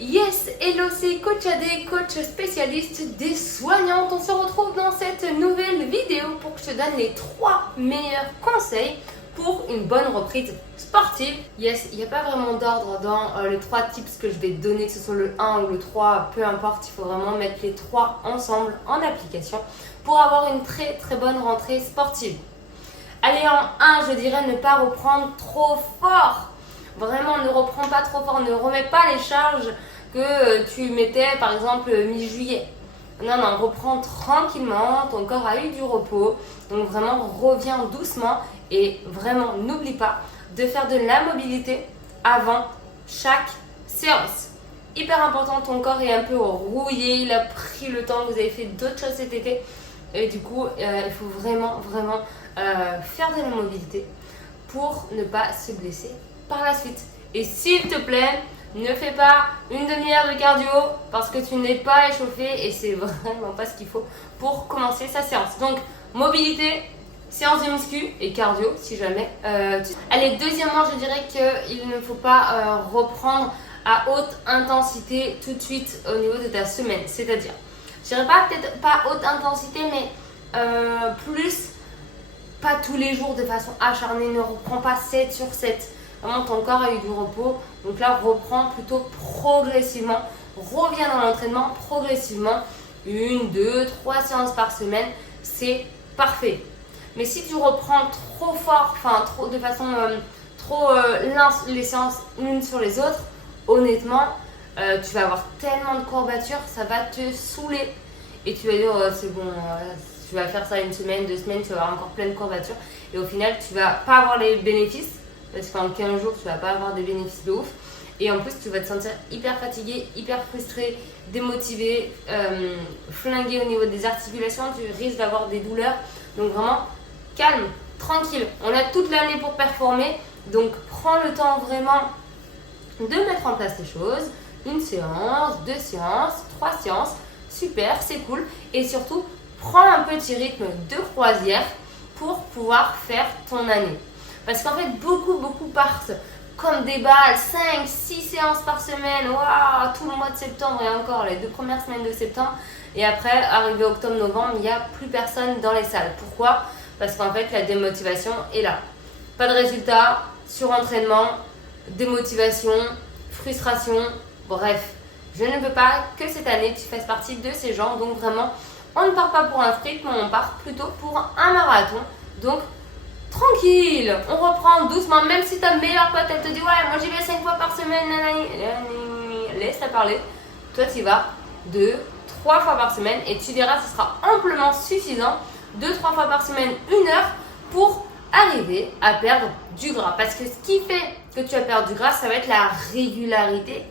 Yes, hello, c'est Coach AD, coach spécialiste des soignantes. On se retrouve dans cette nouvelle vidéo pour que je te donne les 3 meilleurs conseils pour une bonne reprise sportive. Yes, il n'y a pas vraiment d'ordre dans les 3 tips que je vais te donner, que ce soit le 1 ou le 3, peu importe, il faut vraiment mettre les 3 ensemble en application pour avoir une très bonne rentrée sportive. Allez, en 1, je dirais ne pas reprendre trop fort. Vraiment, ne reprends pas trop fort, ne remets pas les charges que tu mettais par exemple mi-juillet. Non, reprends tranquillement, ton corps a eu du repos, donc vraiment reviens doucement et vraiment n'oublie pas de faire de la mobilité avant chaque séance. Hyper important, ton corps est un peu rouillé, il a pris le temps, vous avez fait d'autres choses cet été et du coup il faut vraiment faire de la mobilité pour ne pas se blesser par la suite. Et s'il te plaît, ne fais pas une demi-heure de cardio parce que tu n'es pas échauffé et c'est vraiment pas ce qu'il faut pour commencer sa séance. Donc, mobilité, séance de muscu et cardio si jamais. Allez, deuxièmement, je dirais qu'il ne faut pas reprendre à haute intensité tout de suite au niveau de ta semaine. C'est-à-dire, je dirais pas peut-être pas haute intensité, mais plus pas tous les jours de façon acharnée. Ne reprends pas 7 sur 7. Vraiment, ton corps a eu du repos. Donc là, reprends plutôt progressivement. Reviens dans l'entraînement progressivement. 1, 2, 3 séances par semaine. C'est parfait. Mais si tu reprends trop fort, de façon les séances l'une sur les autres, honnêtement, tu vas avoir tellement de courbatures, ça va te saouler. Et tu vas dire, c'est bon, tu vas faire ça une semaine, 2 semaines, tu vas avoir encore plein de courbatures. Et au final, tu vas pas avoir les bénéfices. Parce qu'en 15 jours, tu vas pas avoir des bénéfices de ouf. Et en plus, tu vas te sentir hyper fatigué, hyper frustré, démotivé, flingué au niveau des articulations. Tu risques d'avoir des douleurs. Donc vraiment, calme, tranquille. On a toute l'année pour performer. Donc prends le temps vraiment de mettre en place les choses. 1 séance, 2 séances, 3 séances. Super, c'est cool. Et surtout, prends un petit rythme de croisière pour pouvoir faire ton année. Parce qu'en fait, beaucoup partent comme des balles, 5, 6 séances par semaine, waouh, tout le mois de septembre et encore les 2 premières semaines de septembre. Et après, arrivé octobre-novembre, il n'y a plus personne dans les salles. Pourquoi ? Parce qu'en fait, la démotivation est là. Pas de résultat, surentraînement, démotivation, frustration, bref. Je ne veux pas que cette année, tu fasses partie de ces gens. Donc vraiment, on ne part pas pour un sprint, mais on part plutôt pour un marathon. Donc, tranquille, on reprend doucement, même si ta meilleure pote elle te dit ouais moi j'y vais 5 fois par semaine, laisse-la parler. Toi tu y vas 2, 3 fois par semaine et tu verras ce sera amplement suffisant 2-3 fois par semaine, 1 heure pour arriver à perdre du gras. Parce que ce qui fait que tu vas perdre du gras, ça va être la régularité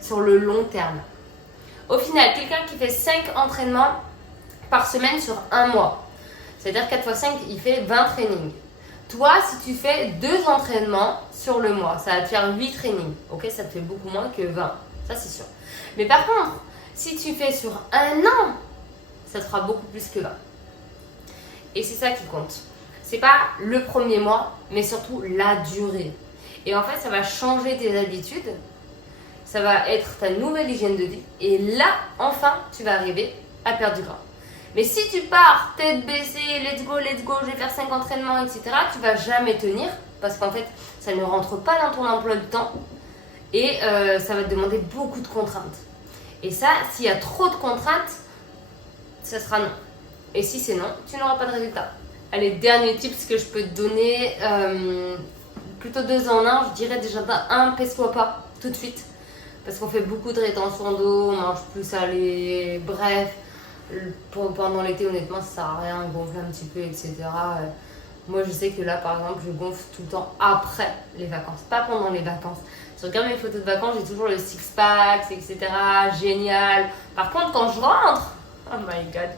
sur le long terme. Au final, quelqu'un qui fait 5 entraînements par semaine sur un mois, c'est-à-dire 4 x 5, il fait 20 trainings. Toi, si tu fais 2 entraînements sur le mois, ça va te faire 8 trainings. Ok, ça te fait beaucoup moins que 20. Ça, c'est sûr. Mais par contre, si tu fais sur un an, ça te fera beaucoup plus que 20. Et c'est ça qui compte. C'est pas le premier mois, mais surtout la durée. Et en fait, ça va changer tes habitudes. Ça va être ta nouvelle hygiène de vie. Et là, enfin, tu vas arriver à perdre du gras. Mais si tu pars tête baissée, let's go, je vais faire 5 entraînements, etc., tu vas jamais tenir parce qu'en fait, ça ne rentre pas dans ton emploi de temps et ça va te demander beaucoup de contraintes. Et ça, s'il y a trop de contraintes, ça sera non. Et si c'est non, tu n'auras pas de résultat. Allez, dernier tips que je peux te donner, plutôt 2 en 1, je dirais déjà 1, pèse-toi pas tout de suite parce qu'on fait beaucoup de rétention d'eau, on mange plus salé, bref. Pendant l'été, honnêtement, ça sert à rien, gonfler un petit peu, etc. Moi, je sais que là, par exemple, je gonfle tout le temps après les vacances, pas pendant les vacances. Je regarde mes photos de vacances, j'ai toujours le six-pack, etc. Génial. Par contre, quand je rentre, oh my god,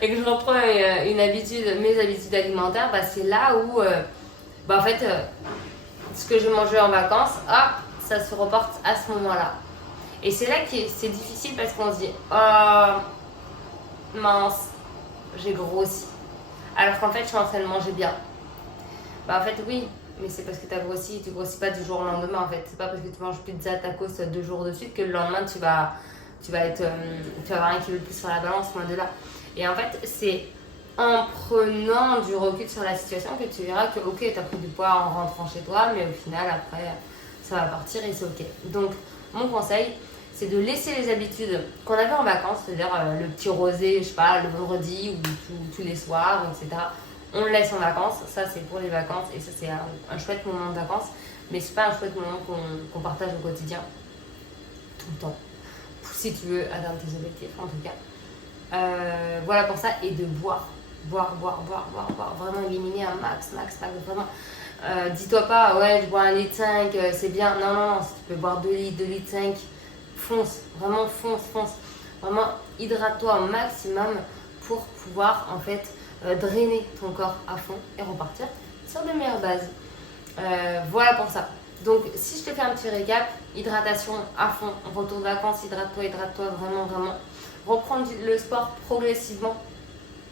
et que je reprends mes habitudes alimentaires, c'est là où, en fait, ce que je mangeais en vacances, ça se reporte à ce moment-là. Et c'est là que c'est difficile parce qu'on se dit, mince, j'ai grossi. Alors qu'en fait, je suis en train de manger bien. En fait, oui, mais c'est parce que tu as grossi et tu grossis pas du jour au lendemain en fait. C'est pas parce que tu manges pizza, tacos 2 jours de suite que le lendemain tu vas avoir 1 kilo de plus sur la balance, loin de là. Et en fait, c'est en prenant du recul sur la situation que tu verras que ok, tu as pris du poids en rentrant chez toi, mais au final, après, ça va partir et c'est ok. Donc, mon conseil, c'est de laisser les habitudes qu'on avait en vacances, c'est-à-dire le petit rosé, je sais pas, le vendredi ou tous les soirs, etc. On le laisse en vacances, ça c'est pour les vacances et ça c'est un chouette moment de vacances, mais c'est pas un chouette moment qu'on partage au quotidien, tout le temps, si tu veux atteindre tes objectifs en tout cas. Voilà pour ça, et de boire, vraiment éliminer un max, vraiment. Dis-toi pas, ouais, je bois 1,5 litre, c'est bien. Non, si tu peux boire 2 litres, 2,5 litres, fonce, vraiment fonce. Vraiment, hydrate-toi au maximum pour pouvoir en fait drainer ton corps à fond et repartir sur de meilleures bases. Voilà pour ça. Donc, si je te fais un petit récap, hydratation à fond, retour de vacances, hydrate-toi vraiment. Reprendre le sport progressivement,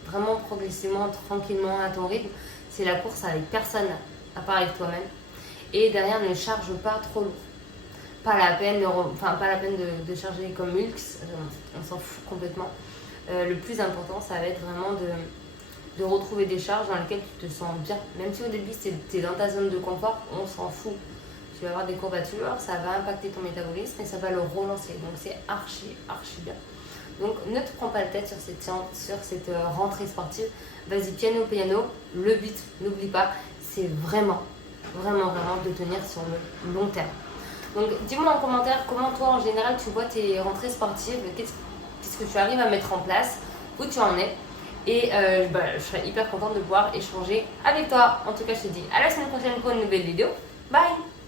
vraiment progressivement, tranquillement, à ton rythme. C'est la course avec personne, à part avec toi-même. Et derrière, ne charge pas trop lourd. Pas la peine de charger comme Mulks, on s'en fout complètement. Le plus important, ça va être vraiment de retrouver des charges dans lesquelles tu te sens bien. Même si au début, tu es dans ta zone de confort, on s'en fout. Tu vas avoir des courbatures, ça va impacter ton métabolisme et ça va le relancer. Donc c'est archi bien. Donc ne te prends pas la tête sur cette rentrée sportive. Vas-y, piano. Le but, n'oublie pas, c'est vraiment de tenir sur le long terme. Donc dis-moi en commentaire comment toi en général tu vois tes rentrées sportives, qu'est-ce que tu arrives à mettre en place, où tu en es. Et je serais hyper contente de pouvoir échanger avec toi. En tout cas, je te dis à la semaine prochaine pour une nouvelle vidéo. Bye!